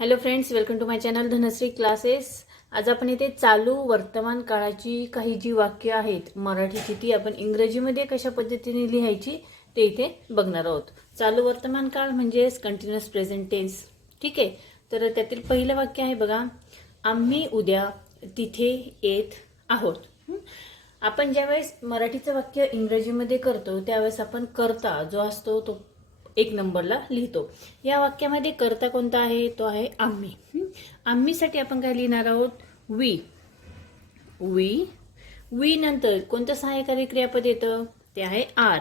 Hello friends welcome to my channel Dhanashree classes आज आपण इथे चालू वर्तमान काळाची काही जी वाक्य आहेत मराठीची ती आपण इंग्रजीमध्ये कशा पद्धतीने लिहायची ते इथे बघणार आहोत. चालू वर्तमान काळ म्हणजेच कंटिन्युअस प्रेझेंट टेन्स ठीक आहे? तर त्यातील पहिलं वाक्य आहे बघा आम्ही उद्या तिथे येत आहोत. आपण ज्यावेळेस मराठीचं वाक्य इंग्रजीमध्ये करतो त्यावेळेस आपण करता जो असतो तो एक नंबरला लिहितो. या वाक्यामध्ये कर्ता कोणता आहे? तो आहे आम्ही. आम्हीसाठी आपण काय लिहिणार आहोत? वी. वी. वी नंतर कोणतं सहाय्यकारी क्रियापद येतं? ते आहे आर.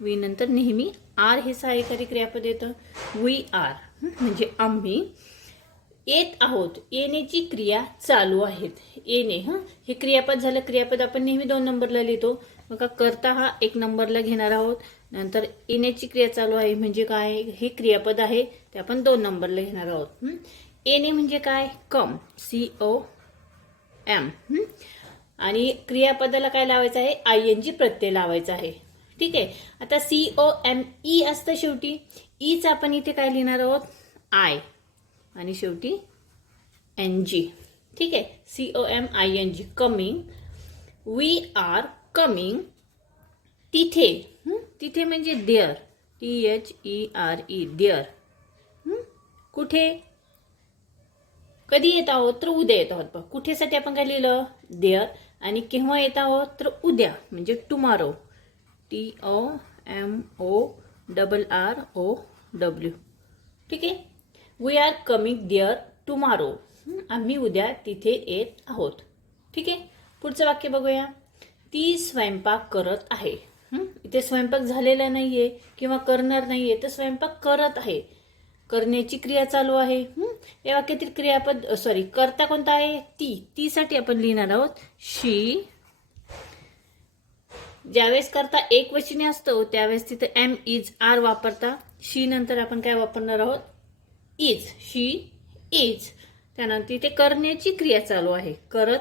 वी नंतर नेहमी आर हे सहाय्यकारी क्रियापद येतं. We are. म्हणजे आम्ही. येत आहोत. येण्याची क्रिया चालू आहेत. येणे हं? हे क्रियापद झालं क्रियापद आपण नेहमी दोन नंबरला लिहितो. मग करता हा एक नंबरला घेणार आहोत. नंतर येण्याची क्रिया चालू आहे म्हणजे काय? हे क्रियापद आहे ते आपण दोन नंबरला घेणार आहोत. येणे म्हणजे काय? कम सी ओ एम आणि क्रियापदाला काय लावायचं आहे? आय एन जी प्रत्यय लावायचा आहे. ठीक आहे? आता सी ओ एम ई असतं शेवटी. ईच आपण इथे काय लिहिणार आहोत? आय. आणि शेवटी एन जी ठीक आहे? C O M I N G coming we are coming तिथे तिथे म्हणजे there T H E R E there कुठे? कधी येत आहोत? तर उद्या येत आहोत बघ. कुठेसाठी आपण काय लिहिलं? देअर आणि केव्हा येत आहोत? तर उद्या म्हणजे tomorrow T O M O double R O W ठीक आहे? We are coming there tomorrow आम्ही उद्या तिथे येत आहोत. ठीक आहे? पुढचं वाक्य बघूया. ती स्वयंपाक करत आहे. इथे स्वयंपाक झालेला नाहीये किंवा करणार नाहीये तर स्वयंपाक करत आहे. करण्याची क्रिया चालू आहे. या वाक्यातील क्रियापद सॉरी करता कोणता आहे? ती. तीसाठी आपण लिहिणार आहोत. शी. ज्यावेळेस करता एक वचने असतो त्यावेळेस तिथं एम इज आर वापरता. शी नंतर आपण काय वापरणार आहोत? इज शी इज त्यानंतर तिथे करण्याची क्रिया चालू आहे. करत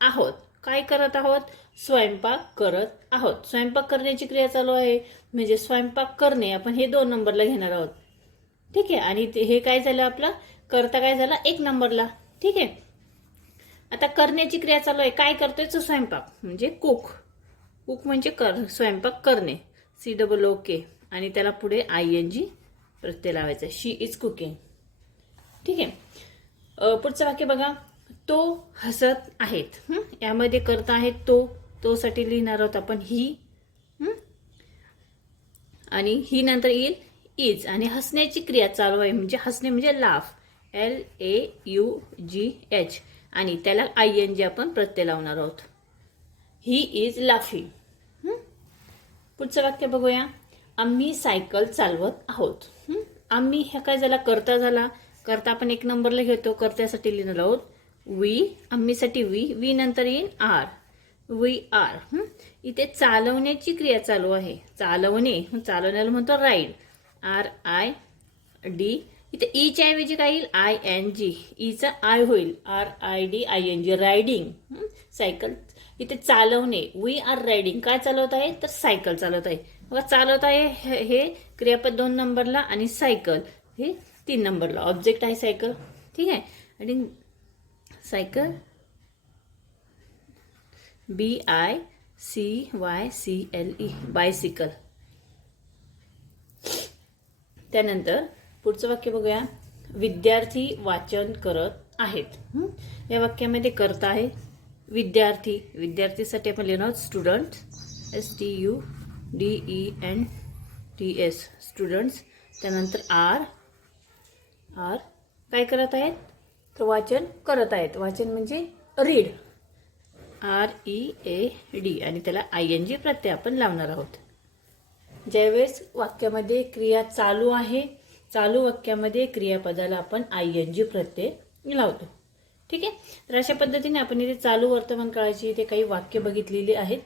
आहोत. काय करत आहोत? स्वयंपाक करत आहोत. स्वयंपाक करण्याची क्रिया चालू आहे. म्हणजे स्वयंपाक करणे आपण हे दोन नंबरला घेणार आहोत. ठीक आहे? आणि ते- हे काय झालं आपलं? करता काय झालं? एक नंबरला. ठीक आहे? आता करण्याची क्रिया चालू आहे. काय करतोय? तो स्वयंपाक. म्हणजे कुक कुक म्हणजे कर स्वयंपाक करणे. सी डबल ओके आणि त्याला पुढे आय एन जी प्रत्यय लावायचा शी इज कुकिंग ठीक आहे. पुढचं वाक्य बघा. तो हसत आहेत. यामध्ये करता आहेत तो. तो साठी लिहिणार आहोत आपण ही. आणि ही नंतर येईल इज. आणि हसण्याची क्रिया चालू आहे. म्हणजे हसणे म्हणजे laugh. L A U G H आणि त्याला आय एन जी आपण प्रत्यय लावणार आहोत. ही इज लाफिंग पुढचं वाक्य बघूया. आम्ही सायकल चालवत आहोत. आम्ही ह्या काय झाला? करता झाला. करता आपण एक नंबरला घेतो कर्त्यासाठी लिहिणार आहोत. वी आम्हीसाठी वी वी नंतर येईल आर. We R. इथे चालवण्याची क्रिया चालू आहे. चालवणे चालवण्याला म्हणतो राईड. R I D. इथे ईच्या ऐवजी काय येईल? I N G. Icha I होईल. R I D I N G. Riding. Cycle. इथे चालवणे. We are riding. काय चालवत आहे? तर सायकल चालवत आहे. बघा चालवत आहे हे क्रियापद दोन नंबरला आणि सायकल. हे तीन नंबरला ऑब्जेक्ट आहे सायकल ठीक आहे? आणि cycle B I C Y C L E bicycle त्यानंतर पुढचं वाक्य बघूया. विद्यार्थी वाचन करत आहेत. या वाक्यामध्ये करता आहे. विद्यार्थी. विद्यार्थीसाठी आपण लिहिणार student S T U D E N T S students त्यानंतर आर आर. काय करत आहेत? तर वाचन करत आहेत. वाचन म्हणजे read R E A D आणि त्याला आय एन जी प्रत्यय आपण लावणार आहोत. ज्यावेळेस वाक्यामध्ये क्रिया चालू आहे चालू वाक्यामध्ये क्रियापदाला आपण आय एन जी प्रत्यय लावतो. ठीक आहे? तर अशा पद्धतीने आपण इथे चालू वर्तमान काळाची इथे काही वाक्य बघितलेली आहेत.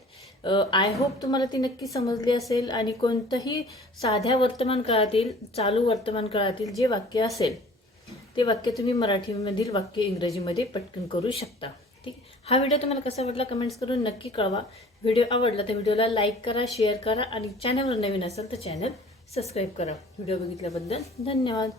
आय होप तुम्हाला ती नक्की समजली असेल आणि कोणतंही साध्या वर्तमान काळातील चालू वर्तमान काळातील जे वाक्य असेल ते वाक्य तुम्ही मराठीमधील वाक्य इंग्रजीमध्ये पटकन करू शकता. ठीक? हा व्हिडिओ तुम्हाला कसा वाटला कमेंट्स करून नक्की कळवा. व्हिडिओ आवडला तर व्हिडिओला लाईक करा शेअर करा आणि चॅनलवर नवीन असेल तर चॅनल सबस्क्राईब करा. व्हिडिओ बघितल्याबद्दल धन्यवाद.